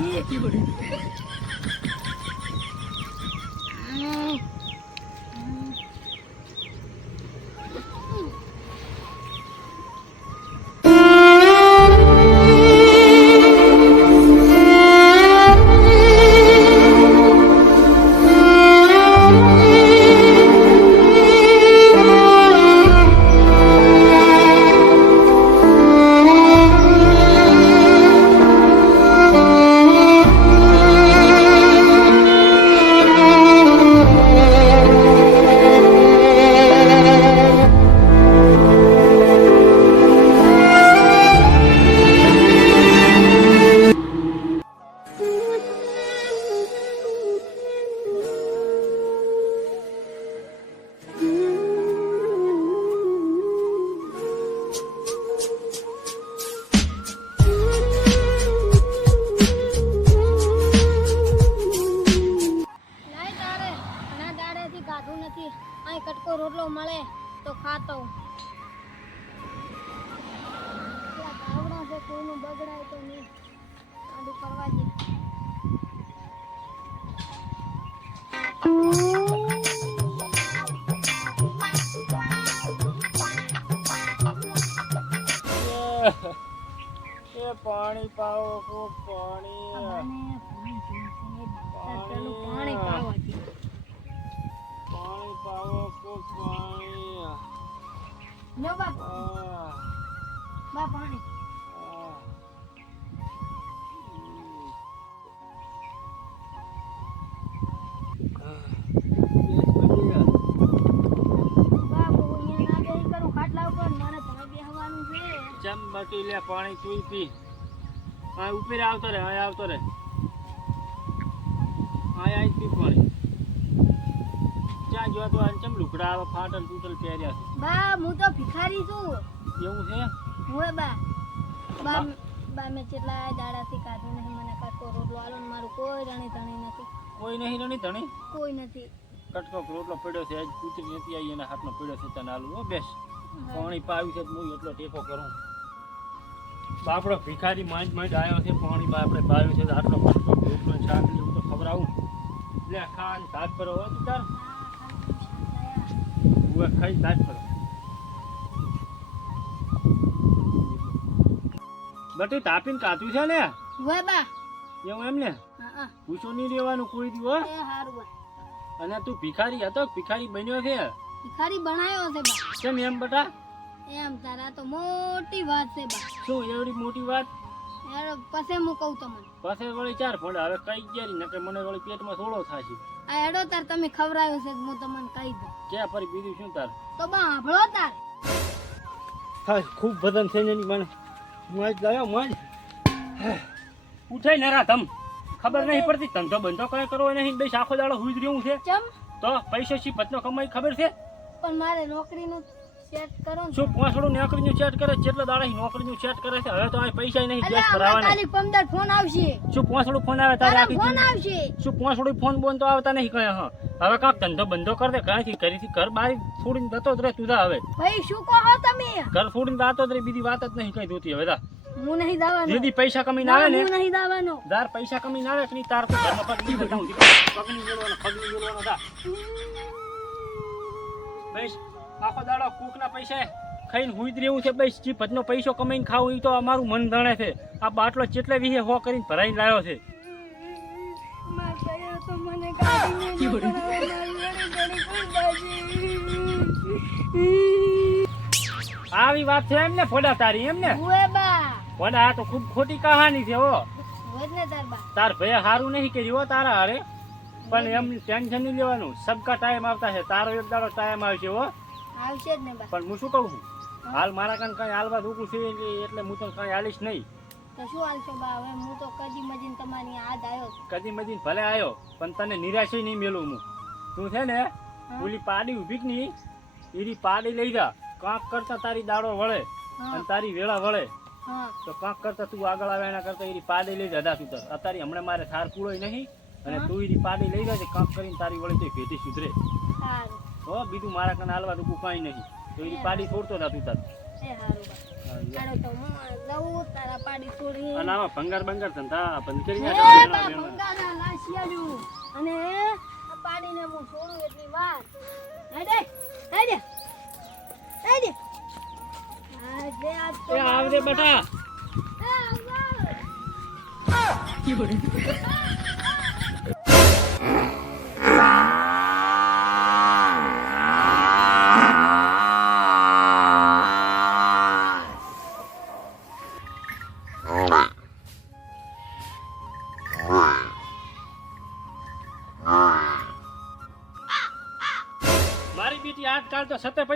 見えてこれ。કોઈનું બગડાય તો નહીં. આડું કરવા દે. પાણી પાવો કોક પાણી. પાણી પીવું પાણી. પાવા દે. પાણી પાવો કોક પાણી. લો બાપ. બા પાણી. બટી લે પાણી તું પી. આ ઉપર આવતો રે આ આવતો રે. આ આઈ પી પાણી. ક્યાં જો તો ચમ લુકડા આવે ફાટલ તૂટલ પહેર્યા બા હું તો ભિખારી છું. એવું છે? હું બા. બા બા. મેં કેટલા દાડાથી કાઢું નહીં મને કટકો રોટલો આલો ને મારું કોઈ રણી ધણી નથી. કોઈ નહીં રણી ધણી? કોઈ નથી. કટકો રોટલો પડ્યો છે આજ કૂતરી નથી આવી એના હાથમાં પડ્યો છે તને આલુ. હો બેસ. પાણી પાવી છે હું એટલો ટેકો કરું. બાપડો ભિખારી માંડ માંડ આવ્યો છે પાણી આપણે પાવ્યું છે આટલો કટકો રોટલો ને શાક એવું તો ખબર આવું લે ખા ને દાંત કરો હો તું હું ખાઈ દાંત પર બટુ તાપીને કાચું છે ને? હોય બા. એવું એમ ને? પૂછો નહીં રહેવાનું કોઈ દી હારું અને તું ભિખારી હતો ભિખારી બન્યો છે? ભિખારી બનાયો છે બા. કેમ એમ બટા? એમ તારા તો મોટી વાત છે બા. શું એવડી મોટી વાત? યાર પછી હું કહું તમને. પાસે વળી ચાર ફોડા હવે કઈ ગયા નકર મને વળી પેટમાં થોડો થાશે. આ હેડો તાર તમે ખવરાયો છે હું તમને કહી દઉં. ક્યાં ફરી બીજું શું તાર? તો બા આભળો તાર. હા ખૂબ બદન છે ને મને. મોજ લાવ્યો મોજ ઉઠાઈ નરા તમ ખબર નહીં પડતી ધંધો બંધો કઈ કરવો નહીં બે આખો દાડો હુઈ જ રહ્યું છે. ચમ? તો પૈસો શી પતનો કમાઈ ખબર છે? પણ મારે નોકરીનું કરો શું નોકરીનું સેટ કરે? જેટલા દાડા નોકરીનું ચેટ કરે છે હવે તો આ પૈસા નહીં એટલે ભરાવાના. ખાલી પંદર ફોન આવશે. શું પાંચડું ફોન આવે તારે આખી ફોન? આવશે. શું પાંચડું ફોન બોન તો આવતા નહીં કયા હા. હવે કાંક ધંધો બંધો કર દે કાંઈથી કરીથી ઘર બહાર છોડીને જતો જ રહે તું હવે. ભાઈ શું કહો તમે? ઘર છોડીને જાતો જ રહે બીજી વાત જ નહીં કઈ દોતી હવે જા. હું નહીં દાવાનો દીદી પૈસા કમીને ના, આવે ને? હું નહીં દાવાનો દાર પૈસા કમીને આવે કે તાર તો ઘરમાં પગની પગની બસ. આખો દાડો કૂકના પૈસે ખાઈને હુઈ જ રહેવું છે બસ જે ભજનો પૈસો કમાઈને ખાવું એ તો અમારું મન ધણે છે. આ બાટલો ચેટલે વિહે હો કરીને ભરાઈને લાવ્યો છે. આવી વાત છે એમ ને ફોડા તારી એમ ને ફોડા આ તો ખૂબ ખોટી કહાની છે હો. તાર ભાઈ હારું નહીં કર્યું હો તારા હારે. પણ એમ ટેન્શન નહીં લેવાનું. સબકા ટાઈમ આવતા છે. તારો એક દાડો ટાઈમ આવશે હો. આવશે જ પણ હું શું કહું છું? હાલ મારા કાન કઈ હાલવા દુખું છે એટલે- હું તને કઈ હાલીશ નહીં. તો શું હાલશે બા? હવે હું તો કદી મજીન તમારી યાદ આવ્યો કદી મજીન ભલે આવ્યો પણ તને નિરાશે નહીં મેલું હું. તું છે ને. ઓલી પાડી ઊભી કે નહીં એની પાડી લઈ જા. કાંક કરતા તારી દાડો વળે અને તારી વેળા વળે. તો કાંક કરતા તું આગળ આવે એના કરતા એની પાડી લઈ જા તું અત્યારે હમણાં મારે થાર પૂળો નહીં અને. તું એની પાડી લઈ જાય કાંક કરીને તારી વળે તો ભેટી સુધરે. સારું. હો બીજું મારા કને હાલવા તો કાંઈ નહીં. તો એ. પાડી છોડતો તું તાર એ હારું બા. ચાલો તો હું લઉં તારા પાડી છોડી. અને આમાં ભંગાર ભંગાર ધંધા બંધ કરી અને પાડીને હું છોડું એટલી વાર. હેડે હેડે હેડે. આવજે બેટા. એ આવજો.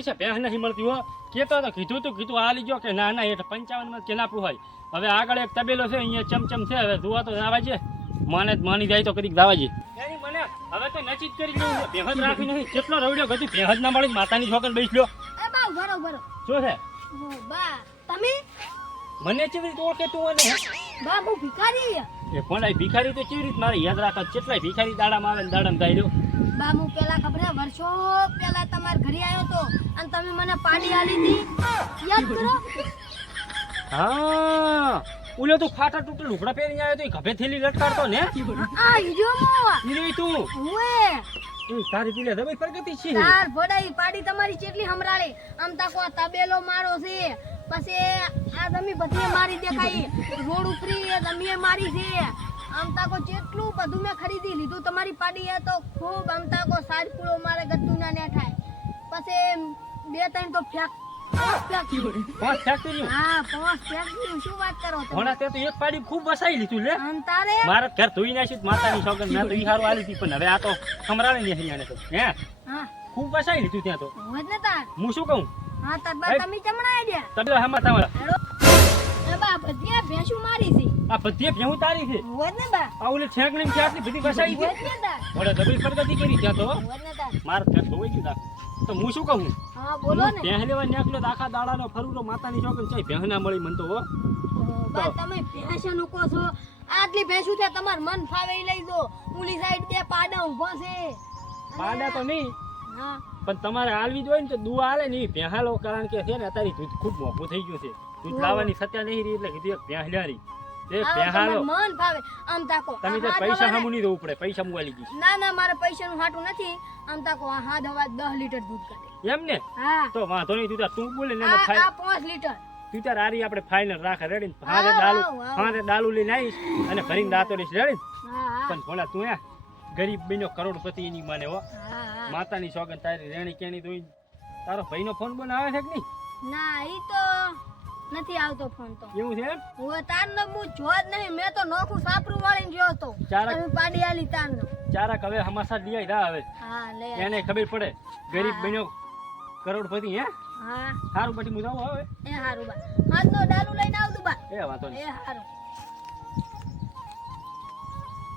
પૈસા ભેંસ નથી મળતી હો. કેતો તો કીધું તું કીધું આ લીજો કે ના ના એટલે પંચાવનમાં કે ના હોય. હવે આગળ એક તબેલો છે અહીંયા ચમચમ છે હવે જોવા તો છે. માને જ માની જાય તો કદીક દાવાજી મને હવે તો નચી કરી લેવું ભેંસ રાખી નહીં. કેટલો રવડ્યો કદી ભેંસ ના મળી માતાની છોકર બેસી લ્યો. શું છે? તમે? મને કેવી રીતે ઓળખે તું અને બા બહુ ભિખારી એ પણ ભિખારી તો કેવી રીતે મારે યાદ રાખત કેટલાય ભિખારી દાડામાં આવે ને દાડામાં જાય લ્યો બા હું પેલા ખબર વર્ષો પેલા તમારા ઘરે આવ્યો તો અને તમે મને પાડી આલી હતી યાદ કરો? હા. ઓલો તું ફાટા તૂટે લુગડા પહેરીને આવ્યો તો એ ખભે થેલી લટકાડતો ને? આ ઈજો મો તું. ઓએ. એ તારી પીલે રબઈ પ્રગતિ છે. તાર ભડાઈ પાડી તમારી ચેટલી હમરાળે. આમ તાકો આ તબેલો મારો છે. પછી આ જમી બધી મારી દેખાઈ. રોડ ઉપરી એ તમે મારી છે. આમ તાકો જેટલું બધું મેં ખરીદી લીધું તમારી પાડી એ તો ખૂબ આમ તાકો સાજ પૂળો મારે ગતું ના ને થાય. પછી બે ત્રણ તો ફેક મારા ઘર ધોઈ નાખી માતાની સોગંદ. મેં તો ઈ હારું આલી હતી પણ હવે આ તો ખમરાણે ને તો. હે? ખૂબ વસાઈ લીધું ત્યાં તો. હું શું કહું? હા તમે ચમડા આઈડિયા તમે હમા તમારા. બાપ બા ભેંસું મારી છે. આ બધી ભેવું તારી છે. જ બા. આ ઓલી છેકણી છે આટલી બધી વસાઈ છે. જ ને તાર ઓલે ડબલ પ્રગતિ કરી ત્યાં તો. હોય જ માર ઘર ધોઈ ગયું તા. હું શું કહું? હા બોલો ને. ભેહ લેવા નીકળ્યો તો આખા દાડાનો ફરુરો માતાની સોગંદ છે ભેહ ના મળી મન તો હો. બા તમે ભેંસનું કહો છો. આટલી ભેંસું છે તમાર મન ફાવે લઈ દો. ઉલી સાઈડ બે પાડા ઊભા છે. પાડા તો નહીં. હા. પણ તમારે હાલવી જોઈએ ને તો દુઆ આલે ને ભેહાલો કારણ કે છે ને અત્યારે દૂધ ખૂબ મોંઘું થઈ ગયું છે. દૂધ. લાવવાની સત્યા નહીં રહી એટલે કીધું એક ભેહ લ્યારી એ હા, મન ફાવે. આમ તાકો તમે તો પૈસા હમું નહીં દેવું પડે પૈસા મુવાલી ગઈ ના ના મારે પૈસાનું હાટું નથી. આમ તાકો આ હાથ હવા દસ લીટર દૂધ કાઢે. એમ ને? હા. તો વાંધો નહીં તું તાર તું બોલે ને આ એમાં ફાઈ- પાંચ તું તાર આરી આપણે ફાઇનલ રાખે રેડી હારે ડાલુ. હારે ડાલુ લઈને આવીશ અને ભરીને દાતો રહીશ રેડી પણ ભોળા તું હે ગરીબ બન્યો કરોડપતિ એની માને હો. માતાની સોગંદ તારી રેણી કેણી તો તારો ભાઈનો ફોન બોન આવે છે કે નહીં? ના ઈ તો નથી આવતો ફોન તો. એવું છે હું તારનો હું જો જ નહીં મેં તો નોખું સાપરું વાળીને જોયો તો. ચારક તમે પાડી આલી તારનો ચારક હવે હમાસા લઈ ના હવે. હા એને ખબર પડે. ગરીબ બન્યો કરોડપતિ હે? હા. સારું પછી હું જાઉં હવે. એ સારું બા. આજનો ડાલુ લઈને આવતું બા. એ વાંધો એ નહીં હારું.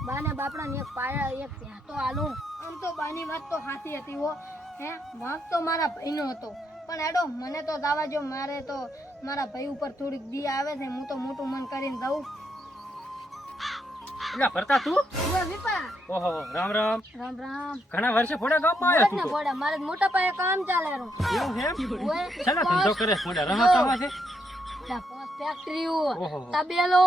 બાને બાપડાને એક પાયા એક ત્યાં તો આલો. આમ તો બાની વાત તો સાચી હતી હો. હે? વાંક તો મારા ભાઈનો હતો. પણ એડો મને તો દાવા જો મારે તો મારા ભાઈ ઉપર થોડીક દી આવે છે હું તો મોટું મન કરીને દઉં એટલે ભરતા તું? ઓય વિપા. ઓહો રામ રામ. રામ રામ. ઘણા વર્ષે ફોડા ગામમાં આવ્યા ને ફોડા મારે મોટા પાયે કામ ચાલે રો. એવું એમ? ઓય ધંધો કરે ફોડા રમાતામાં છે. પોસ્ટ ફેક્ટરીઓ ઓહો. તબેલો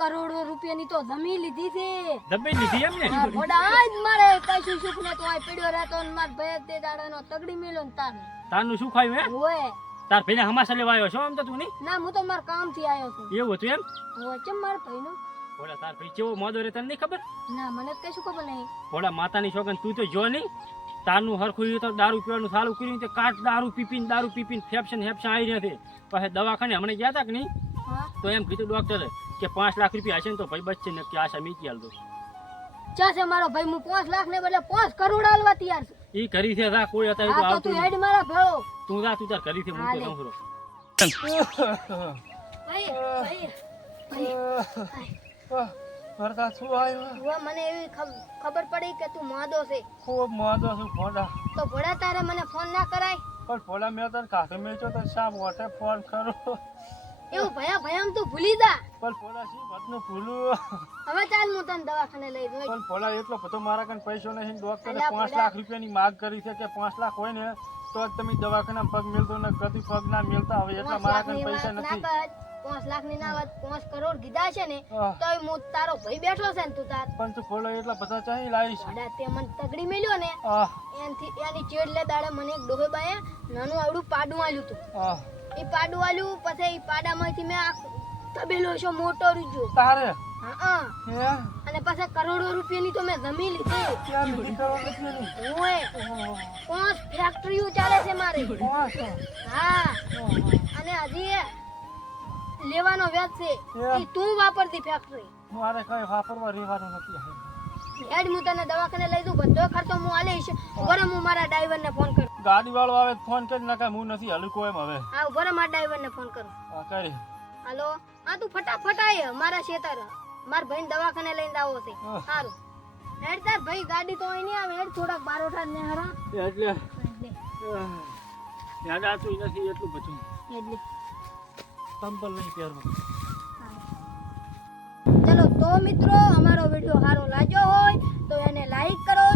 કરોડો રૂપિયાની તો જમીન લીધી છે. જમીન લીધી એમ ને? ભોડા આજ મારે કશું સુખ ને તો આ પીડ્યો રહેતો ને માર ભાઈ તે દાડાનો તગડી મેલો ને તાર તારનું સુખ આવ્યું હે ઓય તાર ભાઈને હમાસા લેવા આવ્યો છો આમ તો તું નહીં? ના હું તો માર કામથી આવ્યો છું. એવું હતું એમ? ઓય ચમ માર ભાઈ નું ભોળા તાર ભાઈ કેવો મોદો રે તને નહીં ખબર? ના મને કઈ શું ખબર નહીં. ભોળા માતાની સોગંદ તું તો જો નહીં. તારનું હરખું એ તો દારૂ પીવાનું ચાલુ કર્યું તે કાટ દારૂ પીપીને દારૂ પીપીને ફેફસન હેફસન આવી રહ્યા છે. પછી દવાખાને હમણાં ગયા હતા કે નહીં? તો એમ કીધું ડોક્ટરે કે પાંચ લાખ રૂપિયા હશે ને તો ભાઈ બચશે ને કે આશા મીકી આલ દો ચા છે મારો ભાઈ હું પાંચ લાખ ને બદલે પાંચ કરોડ આલવા તૈયાર છું. એ કરી છે રા કોઈ અત્યારે તો આવતું તું હેડ મારા ભેળો તું રા તું તાર કરી છે હું તો લે. ભાઈ ભાઈ ભાઈ. શું આવ્યો? ઉવા મને એવી ખબર પડી કે તું માદો છે. ખૂબ મોજો છું ફોટા તો ભોળા તારે મને ફોન ના કરાય? પણ ફોટા મેં તને મેચ્યો તો શા મોટે ફોન કરો. એવું ભયા ભયામ તું ભૂલી જા. પણ ફોટા શી વાતનું ભૂલું? હવે ચાલ હું તને દવાખાને લઈ જઉં. પણ ફોટા એટલો બધો મારા કન પૈસો નહીં. ડોક્ટરે પાંચ લાખ રૂપિયાની માગ કરી છે કે પાંચ લાખ હોય ને તો જ તમે દવાખાના પગ મેળતો ને કદી પગ ના મેળતા હવે એટલા મારા કન પૈસા નથી. પાંચ લાખની ના વાત, પાંચ કરોડ કીધા છે ને તો હું તારો ભાઈ બેઠો છે ને તું તાર. પણ તું ફોડો એટલા બધા ચાહી લાવીશ. તે મને તગડી મેલ્યો ને. એની એનથી એની ચેડલે દાડે મને એક ડોહેબાએ નાનું આવડું પાડું આલ્યું તું. એ પાડું આલું પછી એ પાડામાંથી મેં આ તબેલો છો મોટો રીજો તારે? હા અને પાછા કરોડો રૂપિયાની તો મેં જમી લીધી. એ પાંચ ફેક્ટરીઓ ચાલે છે મારે. હા. અને હજી લેવાનો વ્યાજ છે. એ તું વાપરતી ફેક્ટરી મારે કઈ વાપરવા રહેવાનું નથી. હેડ હું તને દવાખાને લઈ દઉં બધો ખર્ચો હું આલીશ બરાબર હું મારા ડ્રાઈવરને ફોન કરું. ગાડી વાળો આવે ફોન કરી નાખે હું નથી હલકો એમ હવે. હા ઉભરે મારા ડ્રાઈવરને ફોન કરો. હા કરી. હાલો? હા તું ફટાફટ આય મારા શેતર. માર ભાઈને દવાખાને લઈને આવો છે. સારું હેડ તાર ભાઈ ગાડી તો અહીં નહીં આવે હેડ થોડાક બારોઠા ને હરા એટલે. યાદ આતું નથી એટલું બધું. એટલે. ચંપલ નહીં પહેરવું. ચલો તો મિત્રો અમારો વીડિયો સારો લાગ્યો હોય તો એને લાઈક કરો